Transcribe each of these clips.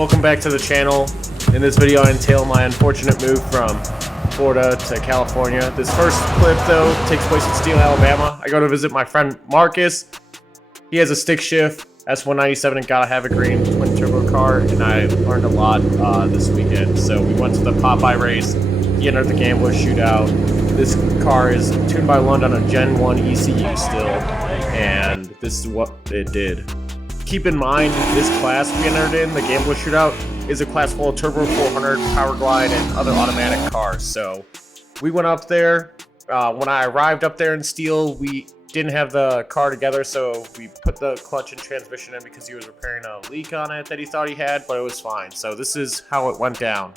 Welcome back to the channel. In this video I entail my unfortunate move from Florida to California. This first clip though takes place in Steele, Alabama. I go to visit my friend Marcus. He has a stick shift S197 and gotta have a green twin turbo car, and I learned a lot this weekend. So we went to the Popeye race. He entered the Gambler shootout. This car is tuned by London on a Gen 1 ECU still, and this is what it did. Keep in mind, this class we entered in, the Gambler shootout, is a class full of Turbo 400, Power Glide, and other automatic cars. So we went up there. When I arrived up there in Steele, we didn't have the car together, so we put the clutch and transmission in because he was repairing a leak on it that he thought he had, but it was fine. So this is how it went down.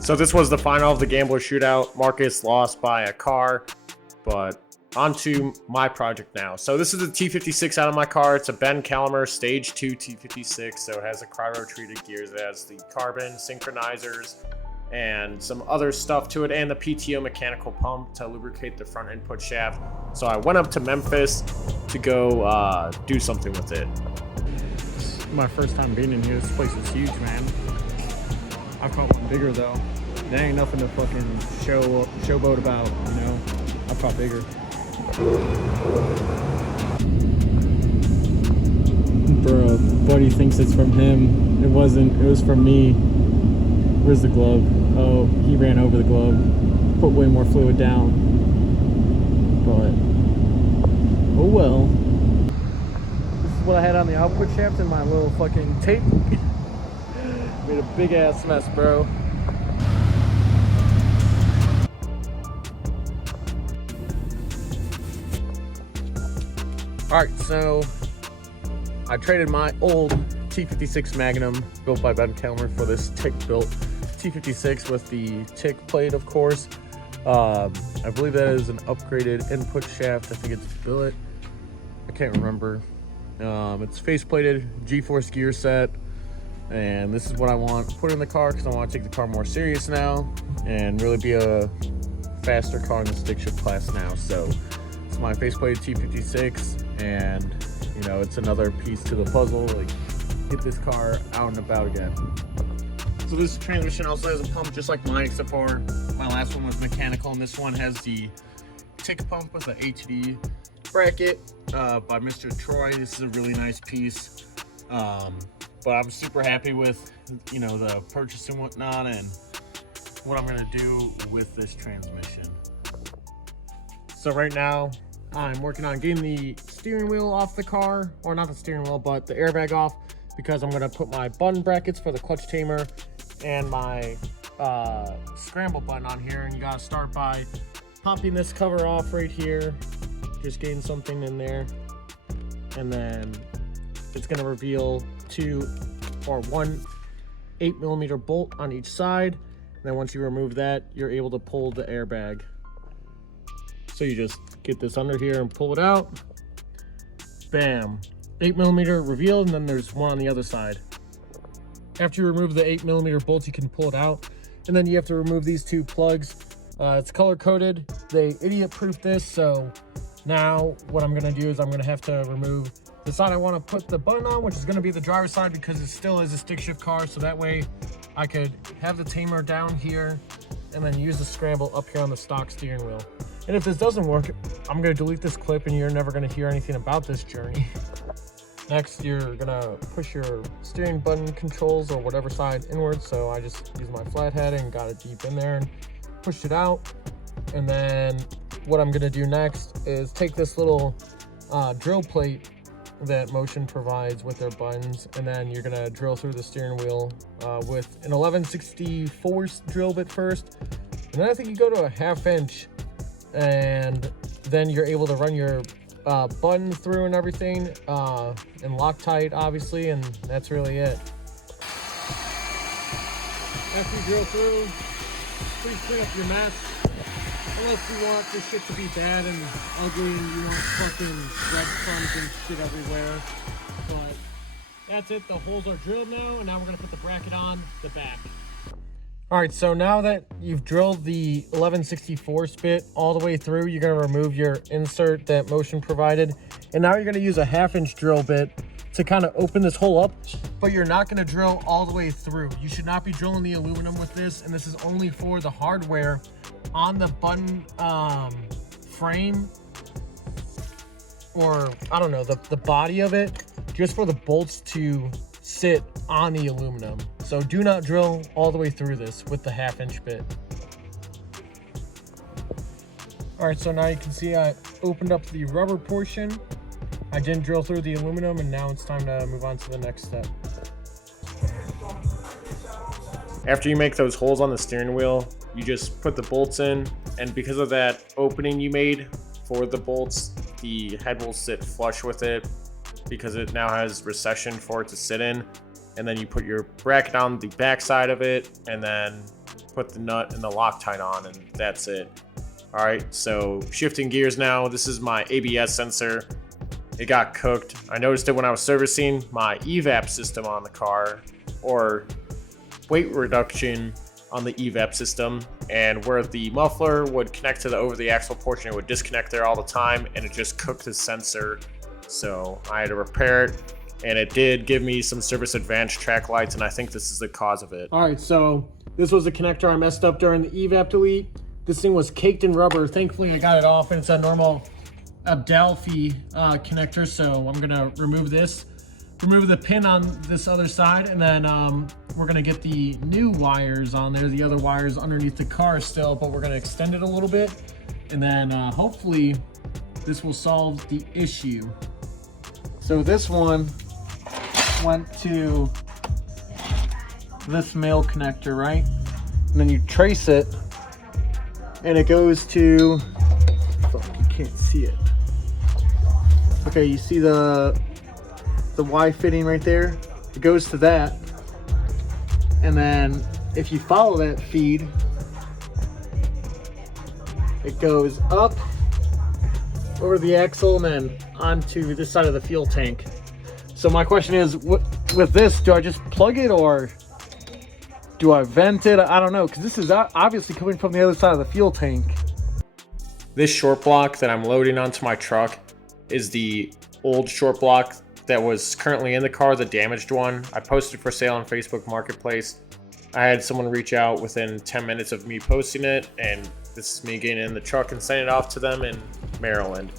So this was the final of the Gambler shootout. Marcus lost by a car, but on to my project now. So this is the T56 out of my car. It's a Ben Calamer Stage 2 T56, so it has the cryo-treated gears. It has the carbon synchronizers and some other stuff to it, and the PTO mechanical pump to lubricate the front input shaft. So I went up to Memphis to go do something with it. My first time being in here. This place is huge, man. I caught one bigger though. There ain't nothing to fucking showboat about, you know. I caught bigger. Bro, buddy thinks it's from him. It wasn't. It was from me. Where's the glove? Oh, he ran over the glove. Put way more fluid down. But oh well. This is what I had on the output shaft and my little fucking tape. Made a big ass mess, bro. Alright, so I traded my old T56 Magnum built by Ben Calamer for this TIC-built T56 with the TIC plate, of course. I believe that is an upgraded input shaft. I think it's billet. I can't remember. It's face-plated G-force gear set. And this is what I want to put in the car because I want to take the car more serious now and really be a faster car in the stick shift class now. So it's my faceplated T56, and you know, it's another piece to the puzzle, like get this car out and about again. So this transmission also has a pump just like mine, except for my last one was mechanical, and this one has the TIC pump with the ATD bracket by Mr. Troy. This is a really nice piece. But I'm super happy with, you know, the purchase and whatnot, and what I'm gonna do with this transmission. So right now, I'm working on getting the steering wheel off the car, or not the steering wheel, but the airbag off, because I'm gonna put my button brackets for the clutch tamer and my scramble button on here. And you gotta start by popping this cover off right here, just getting something in there, and then it's gonna reveal one 8mm bolt on each side, and then once you remove that, you're able to pull the airbag. So you just get this under here and pull it out. Bam, 8mm revealed, and then there's one on the other side. After you remove the 8mm bolts, you can pull it out. And then you have to remove these two plugs. It's color coded. They idiot proof this. So now what I'm gonna do is I'm gonna have to remove the side I wanna put the button on, which is gonna be the driver's side, because it still is a stick shift car. So that way I could have the tamer down here and then use the scramble up here on the stock steering wheel. And if this doesn't work, I'm gonna delete this clip and you're never gonna hear anything about this journey. Next, you're gonna push your steering button controls or whatever side inwards. So I just used my flathead and got it deep in there and pushed it out. And then what I'm gonna do next is take this little drill plate that Motion provides with their buttons, and then you're gonna drill through the steering wheel with an 11/64 drill bit first. And then I think you go to a 1/2 inch, and then you're able to run your button through and everything, and Loctite obviously, and that's really it. After you drill through, please clean up your mess, unless you want this shit to be bad and ugly and you want fucking breadcrumbs and shit everywhere. But that's it, the holes are drilled now, and now we're gonna put the bracket on the back. All right, so now that you've drilled the 11/64 spit all the way through, you're gonna remove your insert that Motion provided. And now you're gonna use a 1/2 inch drill bit to kind of open this hole up, but you're not gonna drill all the way through. You should not be drilling the aluminum with this, and this is only for the hardware on the button frame, or I don't know, the body of it, just for the bolts to sit on the aluminum. So do not drill all the way through this with the 1/2 inch bit. All right, so now you can see I opened up the rubber portion. I didn't drill through the aluminum, and now it's time to move on to the next step. After you make those holes on the steering wheel, you just put the bolts in, and because of that opening you made for the bolts, the head will sit flush with it because it now has recession for it to sit in. And then you put your bracket on the back side of it, and then put the nut and the Loctite on, and that's it. All right, so shifting gears now. This is my ABS sensor. It got cooked. I noticed it when I was servicing my evap system on the car, or weight reduction on the evap system, and where the muffler would connect to the over the axle portion, it would disconnect there all the time, and it just cooked the sensor. So I had to repair it, and it did give me some service advanced track lights, and I think this is the cause of it. All right, so this was the connector I messed up during the evap delete. This thing was caked in rubber. Thankfully I got it off, and it's a normal Adelphi connector. So I'm gonna remove this, remove the pin on this other side, and then we're gonna get the new wires on there. The other wires underneath the car still, but we're gonna extend it a little bit, and then hopefully this will solve the issue. So this one went to this male connector, right? And then you trace it, and it goes to, fuck, you can't see it. Okay, you see the Y fitting right there? It goes to that. And then if you follow that feed, it goes up over the axle and then onto this side of the fuel tank. So my question is, with this, do I just plug it or do I vent it? I don't know, because this is obviously coming from the other side of the fuel tank. This short block that I'm loading onto my truck is the old short block that was currently in the car, the damaged one. I posted for sale on Facebook Marketplace. I had someone reach out within 10 minutes of me posting it, and this is me getting in the truck and sending it off to them in Maryland.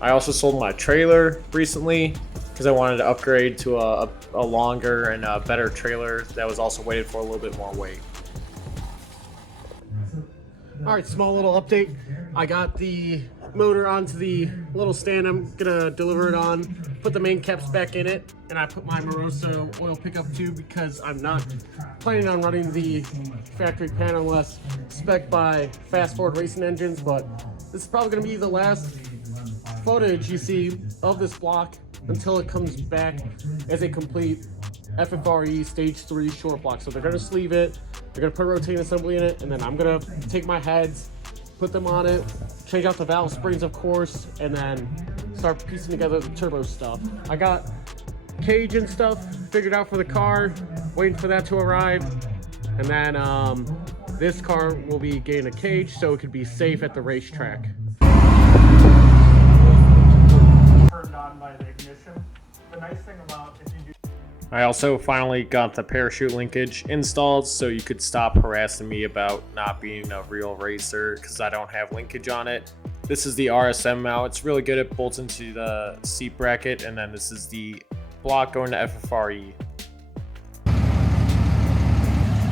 I also sold my trailer recently because I wanted to upgrade to a longer and a better trailer that was also weighted for a little bit more weight. All right, small little update. I got the motor onto the little stand I'm gonna deliver it on, put the main caps back in it, and I put my Moroso oil pickup tube because I'm not planning on running the factory pan unless spec by Fast Forward Racing Engines, but this is probably gonna be the last footage you see of this block until it comes back as a complete FFRE Stage 3 short block. So they're gonna sleeve it, they're gonna put a rotating assembly in it, and then I'm gonna take my heads, put them on it, change out the valve springs of course, and then start piecing together the turbo stuff. I got cage and stuff figured out for the car, waiting for that to arrive. And then this car will be getting a cage so it could be safe at the racetrack. Turned on by the ignition. The nice thing about if you do. I also finally got the parachute linkage installed so you could stop harassing me about not being a real racer because I don't have linkage on it. This is the RSM mount. It's really good. It bolts into the seat bracket, and then this is the block going to FFRE.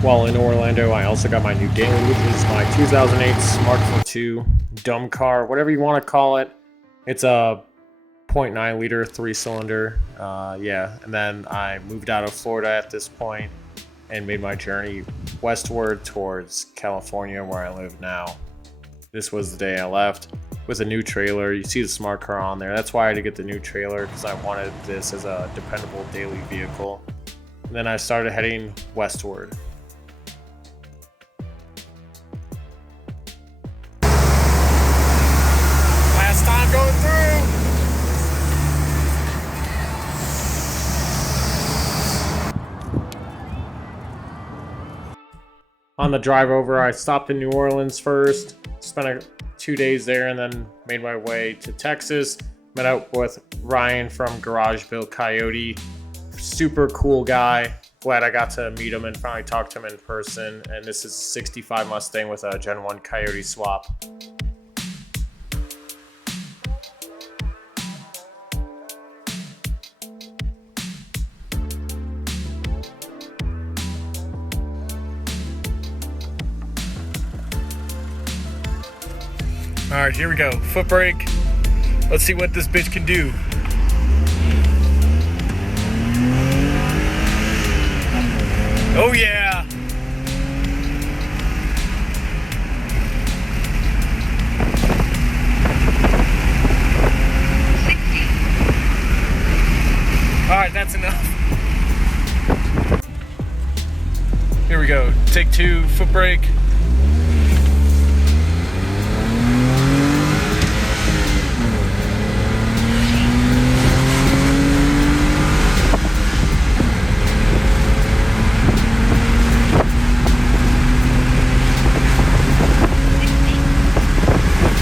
While in Orlando, I also got my new Daily, which is my 2008 Smart 2 dumb car, whatever you want to call it. It's a 0.9 liter 3-cylinder. Yeah, and then I moved out of Florida at this point and made my journey westward towards California, where I live now. This was the day I left with a new trailer. You see the smart car on there. That's why I had to get the new trailer, because I wanted this as a dependable daily vehicle. And then I started heading westward. Last time going through. On the drive over, I stopped in New Orleans first, spent 2 days there, and then made my way to Texas. Met up with Ryan from Garage Built Coyote. Super cool guy. Glad I got to meet him and finally talk to him in person. And this is a 65 Mustang with a Gen 1 Coyote swap. All right, here we go. Foot brake. Let's see what this bitch can do. Oh yeah. All right, that's enough. Here we go. Take 2, foot brake.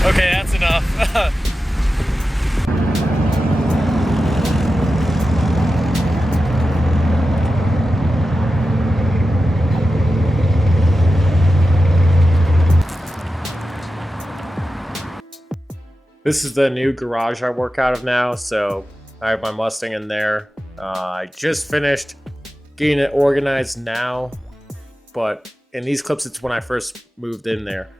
Okay, that's enough. This is the new garage I work out of now, so I have my Mustang in there. I just finished getting it organized now, but in these clips, it's when I first moved in there.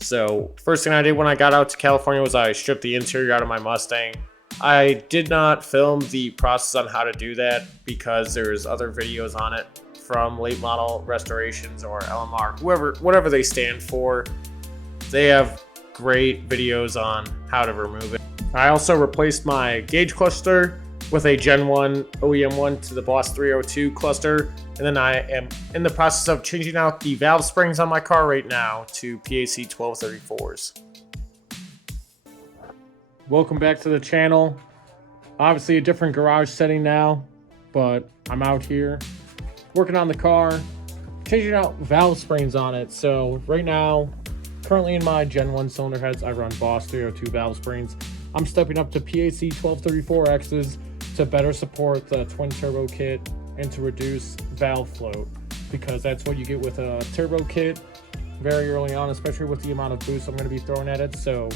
So first thing I did when I got out to California was I stripped the interior out of my Mustang. I did not film the process on how to do that because there's other videos on it from Late Model Restorations or LMR, whatever they stand for. They have great videos on how to remove it. I also replaced my gauge cluster with a Gen 1 OEM one to the Boss 302 cluster. And then I am in the process of changing out the valve springs on my car right now to PAC 1234s. Welcome back to the channel. Obviously a different garage setting now, but I'm out here working on the car, changing out valve springs on it. So right now, currently in my Gen 1 cylinder heads, I run Boss 302 valve springs. I'm stepping up to PAC 1234Xs to better support the twin turbo kit and to reduce valve float, because that's what you get with a turbo kit very early on, especially with the amount of boost I'm going to be throwing at it. So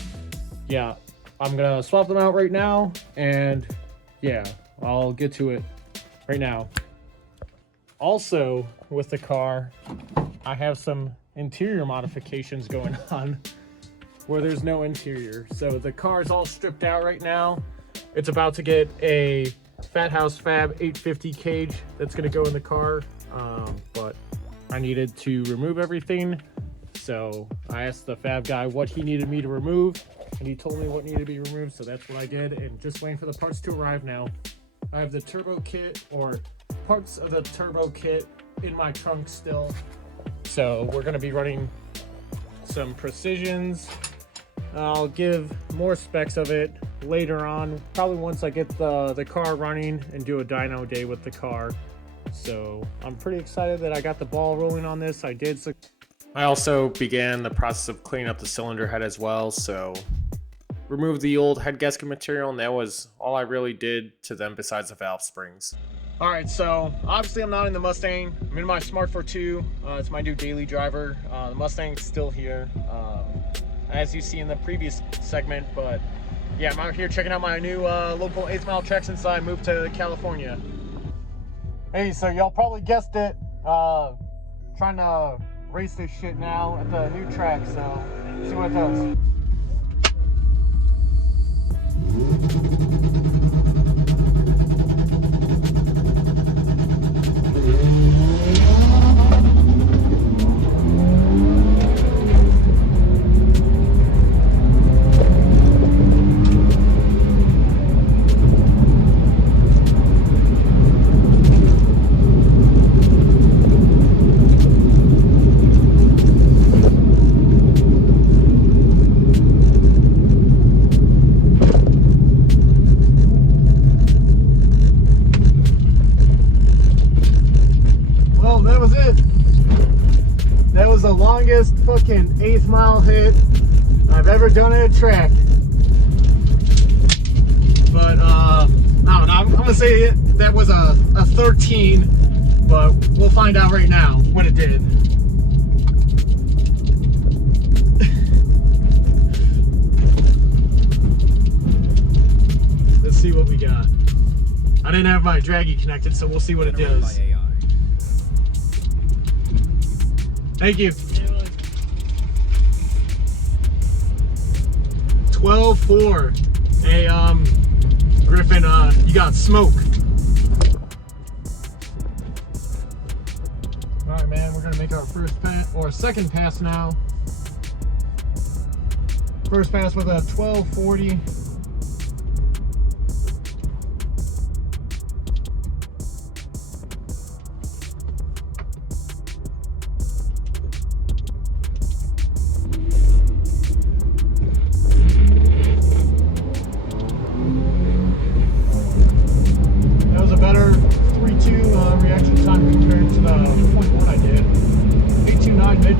yeah, I'm going to swap them out right now, and yeah, I'll get to it right now. Also with the car, I have some interior modifications going on where there's no interior. So the car is all stripped out right now. It's about to get a Fat House Fab 850 cage that's going to go in the car, but I needed to remove everything. So I asked the Fab guy what he needed me to remove, and he told me what needed to be removed, so that's what I did, and just waiting for the parts to arrive now. I have the turbo kit, or parts of the turbo kit, in my trunk still. So we're going to be running some precisions. I'll give more specs of it later on, probably once I get the car running and do a dyno day with the car. So I'm pretty excited that I got the ball rolling on this. I also began the process of cleaning up the cylinder head as well, so removed the old head gasket material, and that was all I really did to them besides the valve springs. Alright, so obviously I'm not in the Mustang. I'm in my Smart 4.2. It's my new daily driver. The Mustang's still here, as you see in the previous segment, but yeah, I'm out here checking out my new local 8th mile trek since I moved to California. Hey, so y'all probably guessed it, trying to race this shit now at the new track, so see what it does. The longest fucking 8th mile hit I've ever done at a track. But I don't know, I'm gonna say that was a 13, but we'll find out right now what it did. Let's see what we got. I didn't have my draggy connected, so we'll see what it does. Thank you. 12-4. Hey, Griffin, you got smoke. All right, man, we're gonna make our first pass, or second pass now. First pass with a 1240.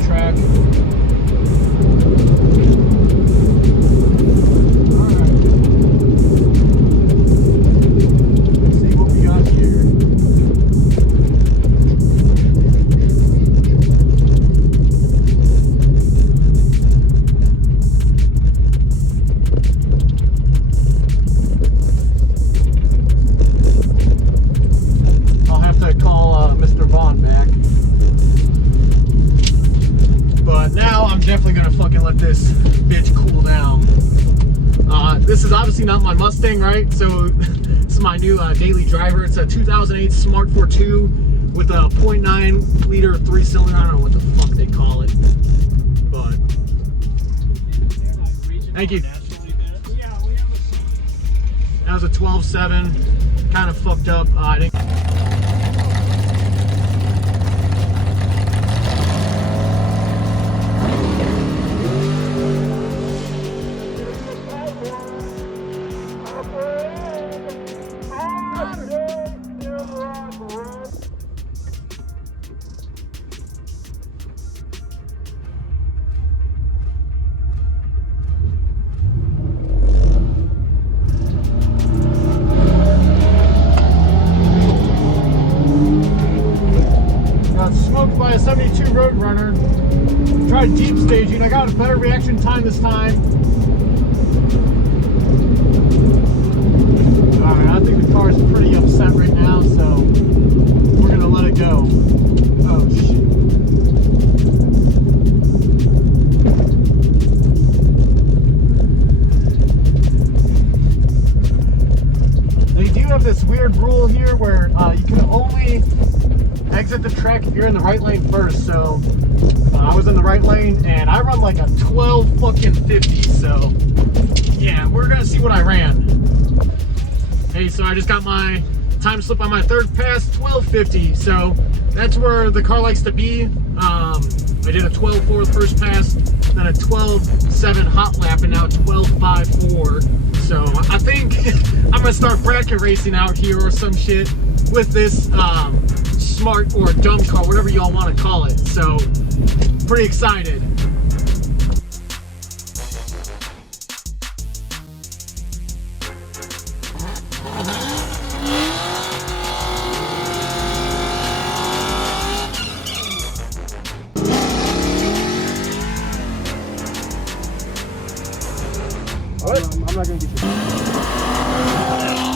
Track. Definitely gonna fucking let this bitch cool down. This is obviously not my Mustang, right? So this is my new daily driver. It's a 2008 Smart 4.2 with a 0.9 liter 3-cylinder. I don't know what the fuck they call it, but thank you. That was a 12.7. Kind of fucked up. I didn't. By a 72 Roadrunner. Tried deep staging. I got a better reaction time this time. Alright, I think the car's pretty upset right now, so we're gonna let it go. Oh shit. They do have this weird rule here where you can only exit the track if you're in the right lane first. So I was in the right lane and I run like a 12 fucking 50. So yeah, we're gonna see what I ran. Hey, so I just got my time slip on my third pass, 1250. So that's where the car likes to be. I did a 12.4 the first pass. then a 12.7 hot lap, and now 12.54. So I think I'm gonna start bracket racing out here or some shit with this smart or dumb car, whatever y'all want to call it. So pretty excited. I'm not gonna get you.